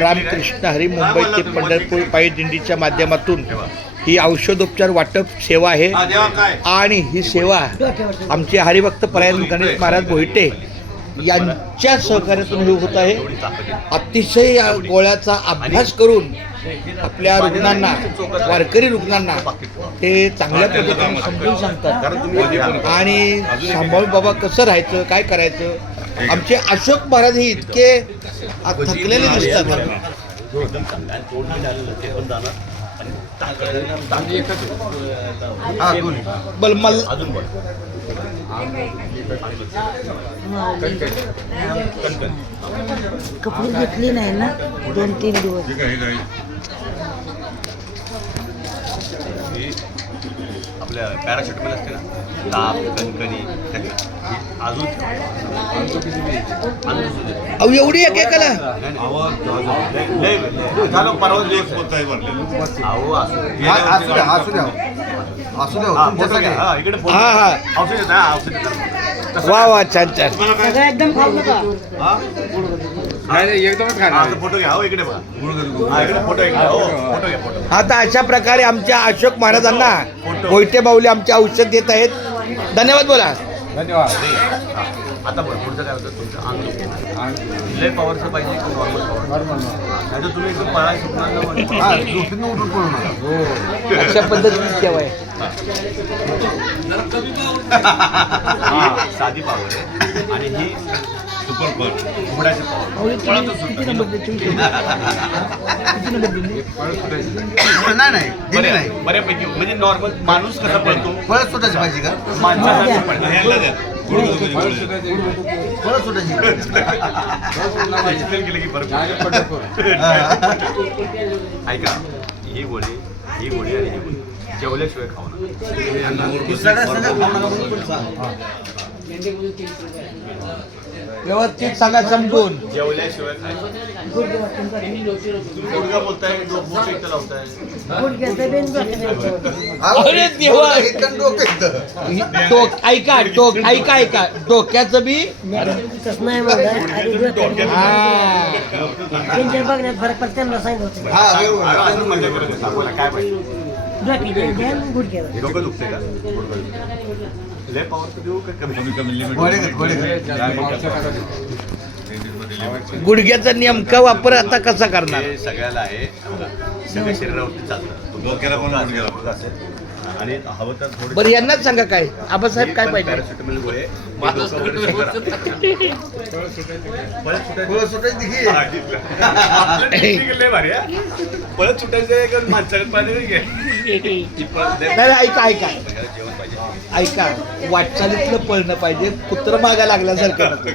रामकृष्ण हरी मुंबई ते पंढरपूर पायी दिंडीच्या माध्यमातून ही औषधोपचार वाटप सेवा आहे आणि ही सेवा आमचे हरिभक्त परायण गणेश महाराज भोईटे यांच्या सहकार्यातून होत आहे. अतिशय या गोळ्याचा अभ्यास करून आपल्या रुग्णांना, वारकरी रुग्णांना ते चांगल्या पद्धतीने समजून सांगतात आणि सांभाळून बाबा कसं राहायचं, काय करायचं. आमचे अशोक महाराज हे इतके थकलेले दिसतात. कपडे घेतली नाही ना 2-3 दिवस. आपल्या पॅरासिटामॉल असते ना, ताप कणकणी अजून अहो एवढी एकेकाला परवा इकडे वा वा छान छान. एकदम खाऊ नका. फोटो घ्या इकडे बघा, इकडे फोटो घ्या, फोटो घ्या फोटो. आता अशा प्रकारे आमच्या अशोक महाराजांना भोईटे माऊली आमचे औषध देत आहेत. धन्यवाद बोला. धन्यवाद. आता बरं पुढचं काय होतं, तुमचं अंग लय पॉवरचं पाहिजे की नॉर्मल पॉवर? नाही तर तुम्ही एकदम पळा सुटणार अशा पद्धतीची सेवा आहे. साधी पॉवर आहे आणि ही सुपर पॉवर, घोड्याची पॉवर. नाही बऱ्यापैकी म्हणजे नॉर्मल माणूस कसा पळतो, पळत सुटायची पाहिजे का माणसाला केलं की बरं. ऐका, ही गोळी आणि ही गोळी जेवल्याशिवाय खाऊ नका. व्यवस्थित सांगा समजून. जेवल्याशिवाय खायचं. गुडघा बोलताय, बोट इथं लावताय. अरे देवा. ऐका ऐका डोक्याचं बी तसं नाही बघण्यात फरक पडते त्यांना सांगितलं अजून मजा करत होता. बोला, काय पाहिजे? डोकं दुखते का? लय पॉवर देऊ का कमी? गुडघ्याचा नेमका वापर आता कसा करणार? हे सगळ्याला आहे, सगळ्या शरीरावरती चालतं. डोक्याला पण गुडघ्याला असेल आणि हवं तर थोडं. बरं यांनाच सांगा काय आबासाहेब काय पाहिजे? पॅरासिटामॉल गोळे परत सुटायचं माणसाकडे पाहिजे. ऐका वाटचालीतलं पळणं पाहिजे, कुत्र मागा लागल्यासारखं. नको.